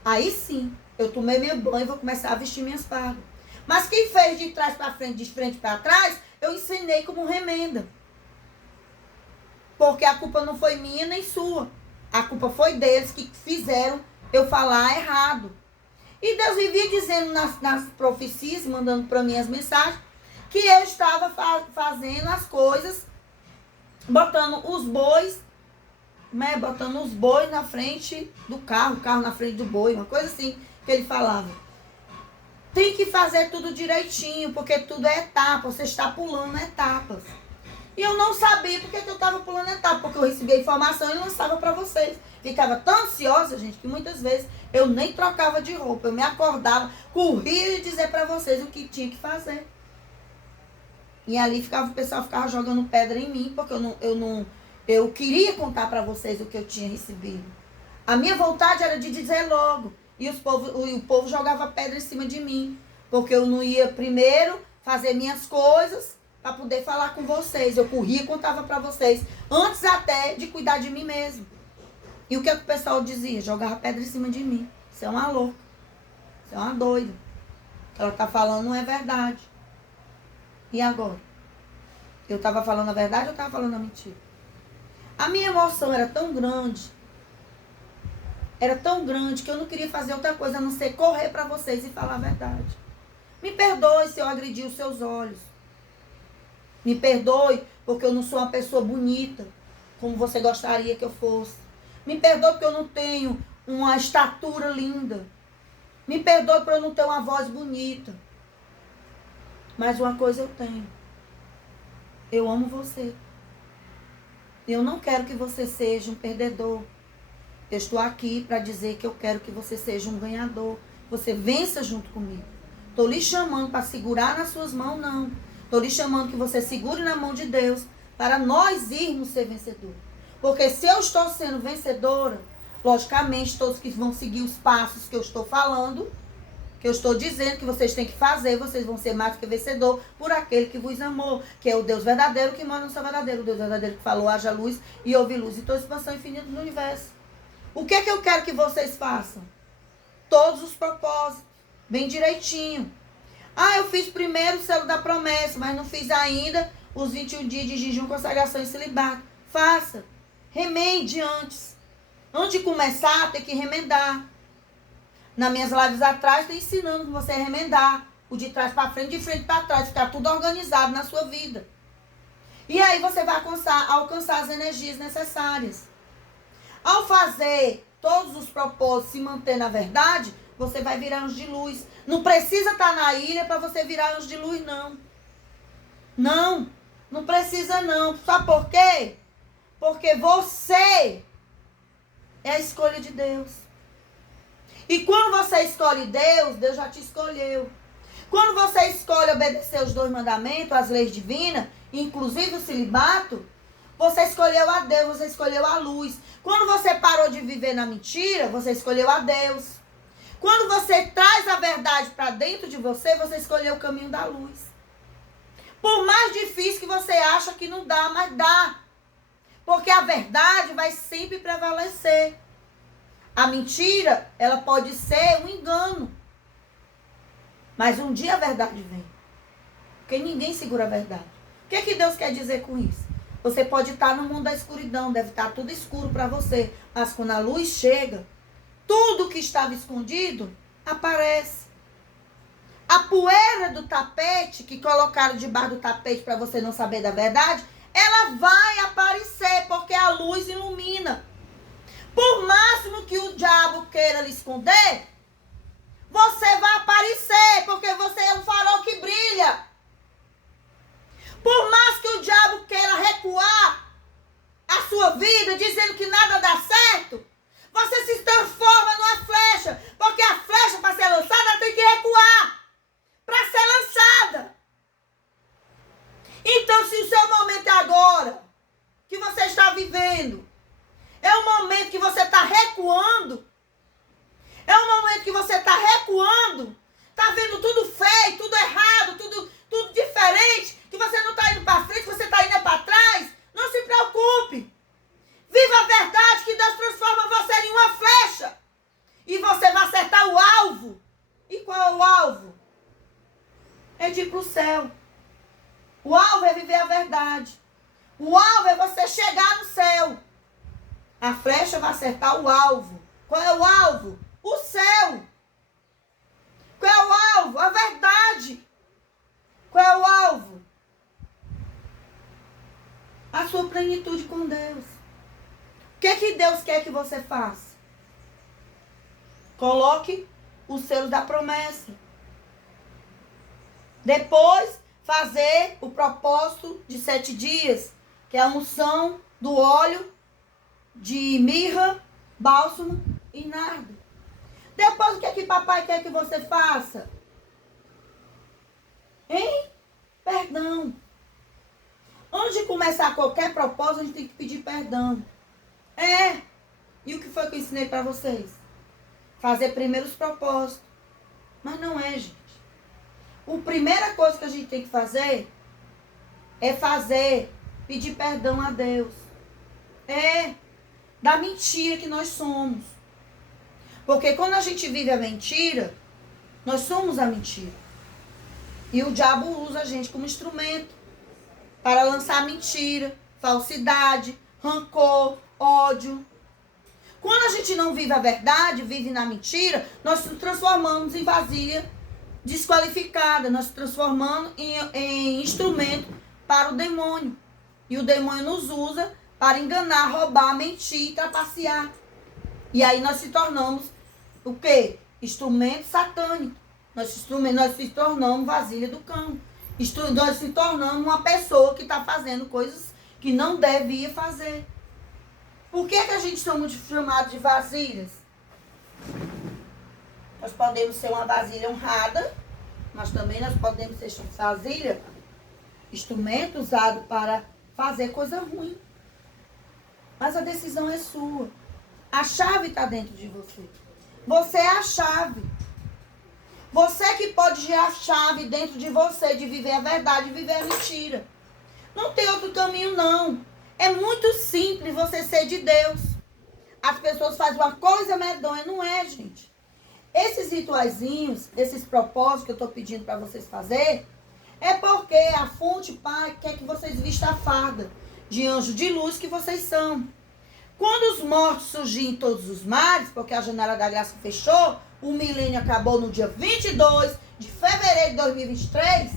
aí sim, eu tomei meu banho e vou começar a vestir minhas fardas. Mas quem fez de trás para frente, de frente para trás, eu ensinei como remenda. Porque a culpa não foi minha nem sua. A culpa foi deles que fizeram eu falar errado. E Deus vivia dizendo nas profecias, mandando para mim as mensagens, que eu estava fazendo as coisas, botando os bois, né, botando os bois na frente do carro, o carro na frente do boi, uma coisa assim que ele falava. Tem que fazer tudo direitinho, porque tudo é etapa, você está pulando etapas. E eu não sabia porque eu estava pulando etapas, porque eu recebia informação e lançava para vocês. Ficava tão ansiosa, gente, que muitas vezes eu nem trocava de roupa. Eu me acordava, corria de dizer para vocês o que tinha que fazer. E ali o pessoal ficava jogando pedra em mim, porque eu queria contar para vocês o que eu tinha recebido. A minha vontade era de dizer logo. E o povo jogava pedra em cima de mim. Porque eu não ia primeiro fazer minhas coisas para poder falar com vocês. Eu corria e contava para vocês. Antes até de cuidar de mim mesmo. E o que o pessoal dizia? Jogava pedra em cima de mim. Você é uma louca. Você é uma doida. O que ela está falando não é verdade. E agora? Eu estava falando a verdade ou eu estava falando a mentira? A minha emoção era tão grande. Era tão grande que eu não queria fazer outra coisa a não ser correr para vocês e falar a verdade. Me perdoe se eu agredi os seus olhos. Me perdoe porque eu não sou uma pessoa bonita como você gostaria que eu fosse. Me perdoe porque eu não tenho uma estatura linda. Me perdoe porque eu não tenho uma voz bonita. Mas uma coisa eu tenho. Eu amo você. Eu não quero que você seja um perdedor. Eu estou aqui para dizer que eu quero que você seja um ganhador. Você vença junto comigo. Estou lhe chamando para segurar nas suas mãos, não. Estou lhe chamando que você segure na mão de Deus para nós irmos ser vencedores. Porque se eu estou sendo vencedora, logicamente todos que vão seguir os passos que eu estou falando, que eu estou dizendo que vocês têm que fazer, vocês vão ser mais do que vencedor por aquele que vos amou, que é o Deus verdadeiro que mora no seu verdadeiro, o Deus verdadeiro que falou, haja luz e houve luz, e toda a expansão infinita do universo. O que é que eu quero que vocês façam? Todos os propósitos, bem direitinho. Ah, eu fiz primeiro o selo da promessa, mas não fiz ainda os 21 dias de jejum, consagração e celibato. Faça. Remende antes. Antes de começar, tem que remendar. Nas minhas lives atrás, estou ensinando você a remendar. O de trás para frente, de frente para trás. Ficar tudo organizado na sua vida. E aí você vai alcançar as energias necessárias. Ao fazer todos os propósitos se manter na verdade, você vai virar anjo de luz. Não precisa estar na ilha para você virar anjo de luz, não. Não precisa não. Sabe por quê? Porque você é a escolha de Deus. E quando você escolhe Deus, Deus já te escolheu. Quando você escolhe obedecer os 2 mandamentos, as leis divinas, inclusive o celibato, você escolheu a Deus, você escolheu a luz. Quando você parou de viver na mentira, você escolheu a Deus. Quando você traz a verdade para dentro de você, você escolheu o caminho da luz. Por mais difícil que você acha que não dá, mas dá. Porque a verdade vai sempre prevalecer. A mentira, ela pode ser um engano. Mas um dia a verdade vem. Porque ninguém segura a verdade. O que Deus quer dizer com isso? Você pode estar no mundo da escuridão, deve estar tudo escuro para você. Mas quando a luz chega, tudo que estava escondido aparece. A poeira do tapete, que colocaram debaixo do tapete para você não saber da verdade, ela vai aparecer, porque a luz ilumina. Por máximo que o diabo queira lhe esconder, você vai aparecer, porque você é um farol que brilha. Por mais que o diabo queira recuar a sua vida, dizendo que nada dá certo, você se transforma numa flecha, porque a flecha, para ser lançada, ela tem que recuar para ser lançada. Então, se o seu momento é agora, que você está vivendo, é um momento que você está recuando, é um momento que você está recuando, está vendo tudo feio, tudo errado, tudo diferente, que você não está indo para frente, você está indo para trás, não se preocupe. Viva a verdade que Deus transforma você em uma flecha. E você vai acertar o alvo. E qual é o alvo? É de ir para o céu. O alvo é viver a verdade. O alvo é você chegar no céu. A flecha vai acertar o alvo. Qual é o alvo? O céu. Qual é o alvo? A verdade. Qual é o alvo? A sua plenitude com Deus. O que Deus quer que você faça? Coloque o selo da promessa. Depois, fazer o propósito de 7 dias, que é a unção do óleo de mirra, bálsamo e nardo. Depois, o que papai quer que você faça? Hein? Perdão. Antes de começar qualquer propósito, a gente tem que pedir perdão. E o que foi que eu ensinei para vocês? Fazer primeiro os propósitos. Mas não é, gente. A primeira coisa que a gente tem que fazer é pedir perdão a Deus. Da mentira que nós somos. Porque quando a gente vive a mentira, nós somos a mentira. E o diabo usa a gente como instrumento para lançar mentira, falsidade, rancor, ódio. Quando a gente não vive a verdade, vive na mentira, nós nos transformamos em vasilha desqualificada, nós nos transformamos em instrumento para o demônio. E o demônio nos usa para enganar, roubar, mentir, trapacear. E aí nós se tornamos o quê? Instrumento satânico. Nós se tornamos vasilha do cão. Nós se tornamos uma pessoa que está fazendo coisas que não devia fazer. Por que a gente somos chamados de vasilhas? Nós podemos ser uma vasilha honrada, mas também nós podemos ser vasilha, instrumento usado para fazer coisa ruim. Mas a decisão é sua. A chave está dentro de você. Você é a chave. Você que pode gerar a chave dentro de você de viver a verdade e viver a mentira. Não tem outro caminho, não. É muito simples você ser de Deus. As pessoas fazem uma coisa medonha. Não é, gente. Esses rituaizinhos, esses propósitos que eu estou pedindo para vocês fazer, é porque a fonte Pai quer que vocês vistam a farda de anjo de luz que vocês são. Quando os mortos surgirem em todos os mares, porque a janela da graça fechou, o milênio acabou no dia 22 de fevereiro de 2023,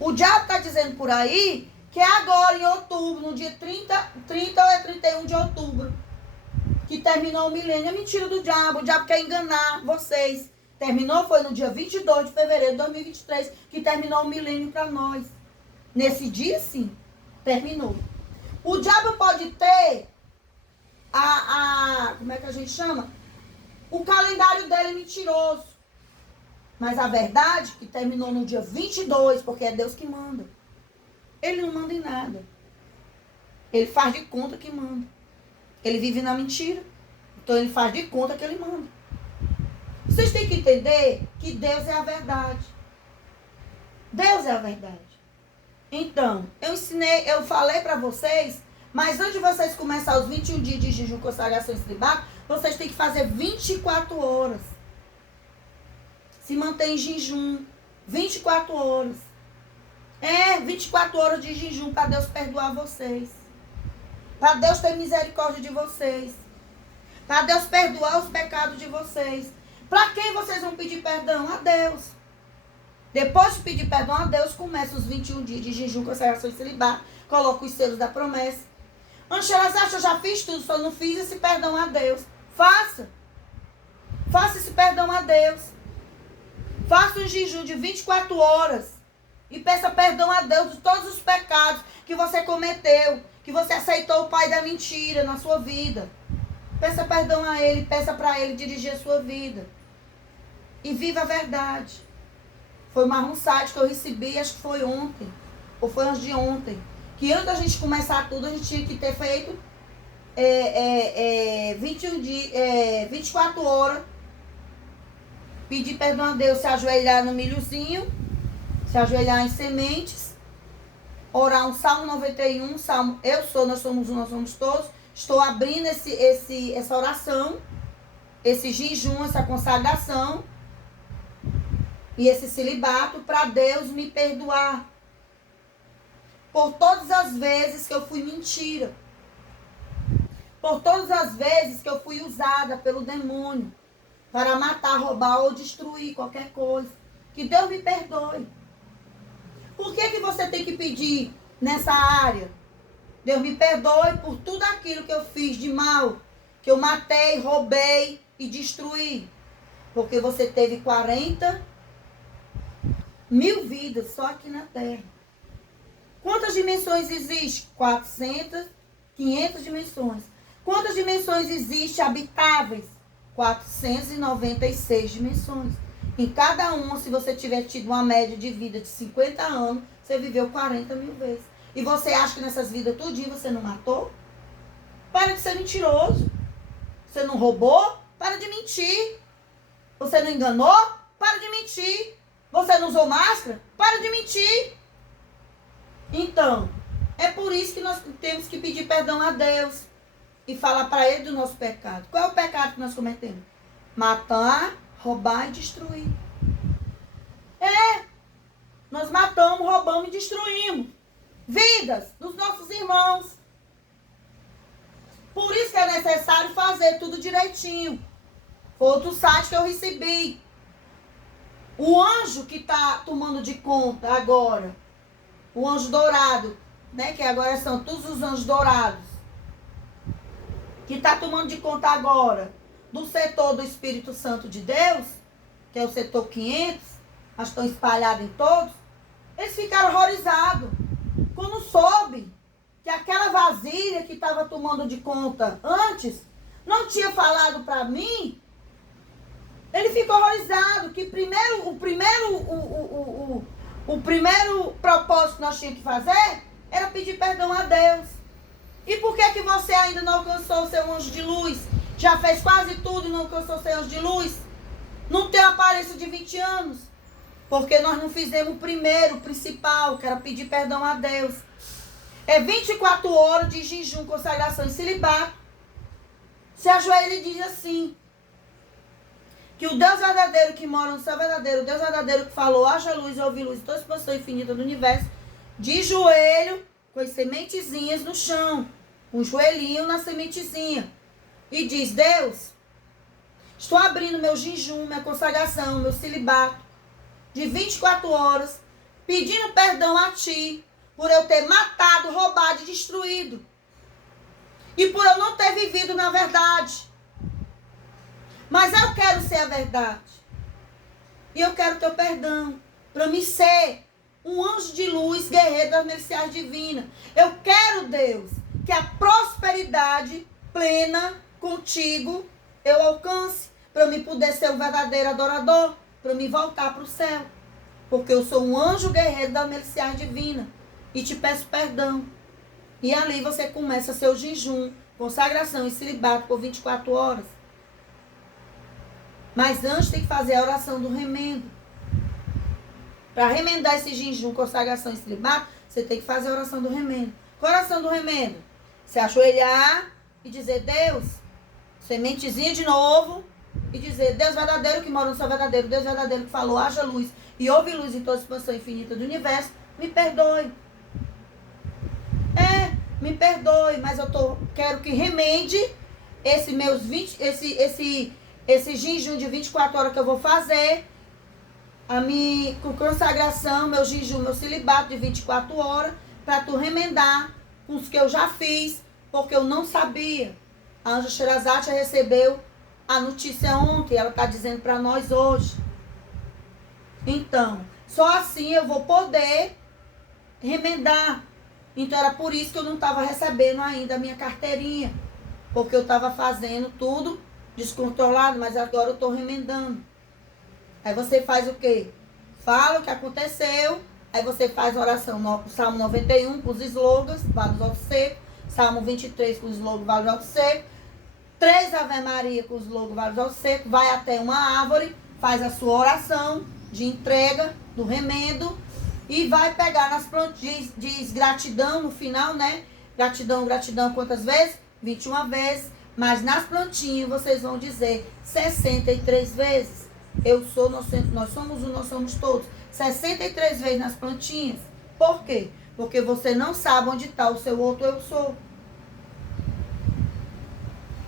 o diabo está dizendo por aí que é agora, em outubro, no dia 30 ou é 31 de outubro, que terminou o milênio. É mentira do diabo. O diabo quer enganar vocês. Terminou, foi no dia 22 de fevereiro de 2023, que terminou o milênio para nós. Nesse dia, sim, terminou. O diabo pode ter como é que a gente chama? O calendário dele é mentiroso. Mas a verdade que terminou no dia 22, porque é Deus que manda. Ele não manda em nada. Ele faz de conta que manda. Ele vive na mentira. Então ele faz de conta que ele manda. Vocês têm que entender que Deus é a verdade. Deus é a verdade. Então, eu falei para vocês Mas antes de vocês começarem os 21 dias de jejum, consagração e celibato, vocês têm que fazer 24 horas. Se mantém em jejum 24 horas. 24 horas de jejum para Deus perdoar vocês. Para Deus ter misericórdia de vocês. Para Deus perdoar os pecados de vocês. Para quem vocês vão pedir perdão? A Deus. Depois de pedir perdão a Deus, começa os 21 dias de jejum, consagração e celibato. Coloca os selos da promessa. Angelas acha, eu já fiz tudo, só não fiz esse perdão a Deus. Faça. Faça esse perdão a Deus. Faça um jejum de 24 horas. E peça perdão a Deus de todos os pecados que você cometeu. Que você aceitou o pai da mentira na sua vida. Peça perdão a Ele. Peça para Ele dirigir a sua vida. E viva a verdade. Foi uma mensagem que eu recebi, acho que foi ontem. Ou foi antes de ontem. Que antes da gente começar tudo, a gente tinha que ter feito 24 horas. Pedir perdão a Deus, se ajoelhar no milhozinho, se ajoelhar em sementes, orar um Salmo 91, Salmo nós somos todos. Estou abrindo essa oração, esse jejum, essa consagração e esse celibato para Deus me perdoar. Por todas as vezes que eu fui mentira. Por todas as vezes que eu fui usada pelo demônio para matar, roubar ou destruir qualquer coisa. Que Deus me perdoe. Por que você tem que pedir nessa área? Deus me perdoe por tudo aquilo que eu fiz de mal. Que eu matei, roubei e destruí. Porque você teve 40 mil vidas só aqui na Terra. Quantas dimensões existem? 400, 500 dimensões. Quantas dimensões existem habitáveis? 496 dimensões. Em cada uma, se você tiver tido uma média de vida de 50 anos, você viveu 40 mil vezes. E você acha que nessas vidas tudinho você não matou? Para de ser mentiroso. Você não roubou? Para de mentir. Você não enganou? Para de mentir. Você não usou máscara? Para de mentir. Então, é por isso que nós temos que pedir perdão a Deus e falar para Ele do nosso pecado. Qual é o pecado que nós cometemos? Matar, roubar e destruir. Nós matamos, roubamos e destruímos vidas dos nossos irmãos. Por isso que é necessário fazer tudo direitinho. Outro site que eu recebi. O anjo que está tomando de conta agora, o anjo dourado, né? Que agora são todos os anjos dourados. Que está tomando de conta agora do setor do Espírito Santo de Deus, que é o setor 500, mas estão espalhados em todos. Eles ficaram horrorizados quando soube que aquela vasilha que estava tomando de conta antes não tinha falado para mim. Ele ficou horrorizado que o primeiro propósito que nós tínhamos que fazer era pedir perdão a Deus. E por que você ainda não alcançou o seu anjo de luz? Já fez quase tudo e não alcançou o seu anjo de luz? Não tem aparência de 20 anos? Porque nós não fizemos o primeiro, o principal, que era pedir perdão a Deus. É 24 horas de jejum, consagração e celibato. Se ajoelha e diz assim: que o Deus verdadeiro que mora no céu verdadeiro, o Deus verdadeiro que falou, haja luz e houve luz, toda a expansão infinita do universo, de joelho, com as sementezinhas no chão, um joelhinho na sementezinha, e diz: Deus, estou abrindo meu jejum, minha consagração, meu celibato, de 24 horas, pedindo perdão a Ti, por eu ter matado, roubado e destruído, e por eu não ter vivido na verdade. Mas eu quero ser a verdade. E eu quero teu perdão. Para me ser um anjo de luz, guerreiro das miliciais divinas. Eu quero, Deus, que a prosperidade plena contigo eu alcance. Para me poder ser o verdadeiro adorador. Para me voltar para o céu. Porque eu sou um anjo guerreiro das miliciais divinas. E te peço perdão. E ali você começa seu jejum, consagração e celibato por 24 horas. Mas antes tem que fazer a oração do remendo. Para remendar esse jejum, consagração e celibato, você tem que fazer a oração do remendo. Qual a oração do remendo? Você ajoelhar e dizer, Deus, sementezinha de novo, e dizer, Deus verdadeiro que mora no céu verdadeiro, Deus verdadeiro que falou, haja luz, e houve luz em toda a expansão infinita do universo, me perdoe. Me perdoe, mas quero que remende esse meus 20, esse jejum de 24 horas que eu vou fazer, a minha consagração, meu jejum, meu celibato de 24 horas, para tu remendar com os que eu já fiz, porque eu não sabia. A Anja Sherazade recebeu a notícia ontem, ela está dizendo para nós hoje. Então, só assim eu vou poder remendar. Então era por isso que eu não estava recebendo ainda a minha carteirinha, porque eu estava fazendo tudo descontrolado, mas agora eu estou remendando. Aí você faz o quê? Fala o que aconteceu, aí você faz oração no Salmo 91 com os slogans, Vale dos Ossos Secos, Salmo 23 com os slogans, Vale dos Ossos Secos, 3 Ave Maria com os slogans, Vale dos Ossos Secos, vai até uma árvore, faz a sua oração de entrega do remendo e vai pegar nas plantinhas, diz gratidão no final, né? Gratidão, gratidão, quantas vezes? 21 vezes, mas nas plantinhas vocês vão dizer 63 vezes. Eu sou, nós somos um, nós somos todos. 63 vezes nas plantinhas. Por quê? Porque você não sabe onde está o seu outro eu sou.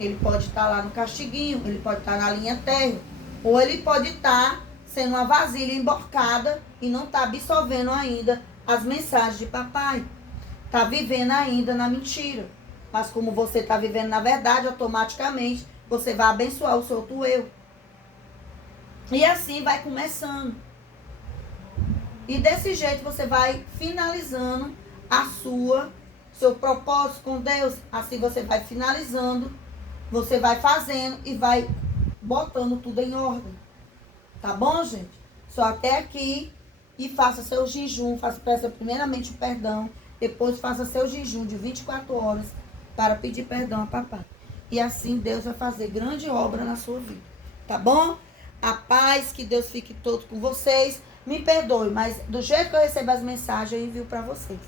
Ele pode estar lá no castiguinho, ele pode estar na linha térrea, ou ele pode estar sendo uma vasilha emborcada e não está absorvendo ainda as mensagens de papai. Está vivendo ainda na mentira. Mas como você está vivendo na verdade, automaticamente você vai abençoar o seu outro eu. E assim vai começando. E desse jeito você vai finalizando seu propósito com Deus. Assim você vai finalizando, você vai fazendo e vai botando tudo em ordem. Tá bom, gente? Só até aqui e faça seu jejum, peça primeiramente o perdão, depois faça seu jejum de 24 horas para pedir perdão a papai. E assim Deus vai fazer grande obra na sua vida. Tá bom? A paz, que Deus fique todo com vocês. Me perdoe, mas do jeito que eu recebo as mensagens, eu envio para vocês.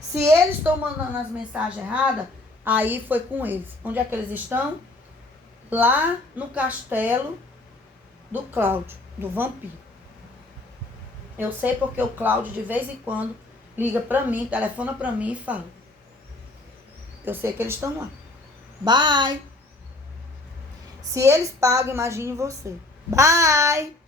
Se eles estão mandando as mensagens erradas, aí foi com eles. Onde é que eles estão? Lá no castelo do Cláudio, do vampiro. Eu sei porque o Cláudio, de vez em quando, liga para mim, telefona para mim e fala. Eu sei que eles estão lá. Bye! Se eles pagam, imagine você. Bye!